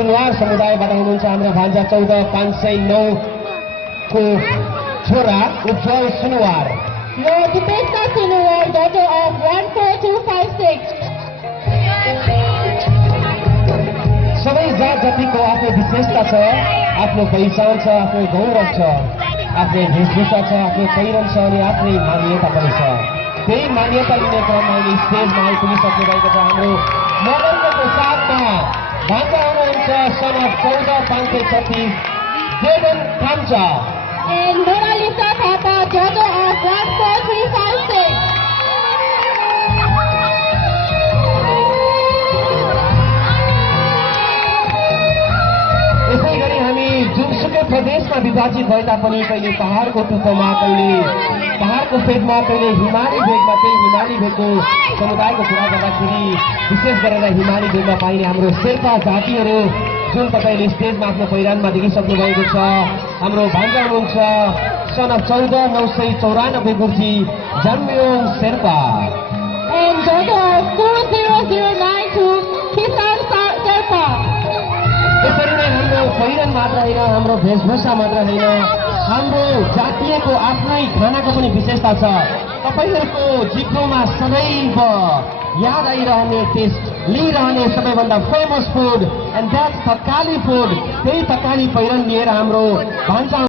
सुनवार समुदायबाट हुनुहुन्छ हाम्रो भान्जा 14509 को छोरा उज्जवल Sunuwar. Lord Dipesta Sunuwar, daughter of 14256. सबै जात जातिको आफ्नो विशेषता छ, आफ्नो पहिचान छ, आफ्नो गौरव छ, आफ्नो वेशभूषा छ, आफ्नो पहिरन छ अनि आफ्नै मान्यता पनि छ। त्यही मान्यता लिने क्रममा अहिले स्टेजमा आइपुगिसक्नु भएको छ। हाम्रो मगरको साथमा भान्जा हुनुहुन्छ सन अफ 14536 जेडन काम्चा। And Mona Lisa Thapa, daughter of 14356. यसै गरी हामी जुनसुकै प्रदेशमा विभाजित भए तापनि कहिले पहाडको टुप्पोमा, कहिले पहाडको फेदमा, कहिले हिमाली भेगमा, त्यही हिमाली भेगको समुदायको कुरा गर्दाखेरि विशेष गरेर हिमाली भेगमा पाइने हाम्रो शेर्पा जातिहरू जुन तपाईँले स्टेजमा आफ्नो पहिरानमा देखिसक्नु भएको छ। हाम्रो भान्जा हुनुहुन्छ son of 14994 Gurji Janmyong Sherpa. And daughter of 20092 Kisan Sherpa. यसरी नै हाम्रो पहिरन मात्र होइन, हाम्रो वेशभूषा मात्र होइन, हाम्रो जातीयको आफ्नै खानाको पनि विशेषता छ। तपाईँहरूको जिब्रोमा सदैव याद आइरहने, टेस्ट लिइरहने सबैभन्दा famous food and that's Thakali food. त्यही थकाली पहिरन लिएर हाम्रो भान्जा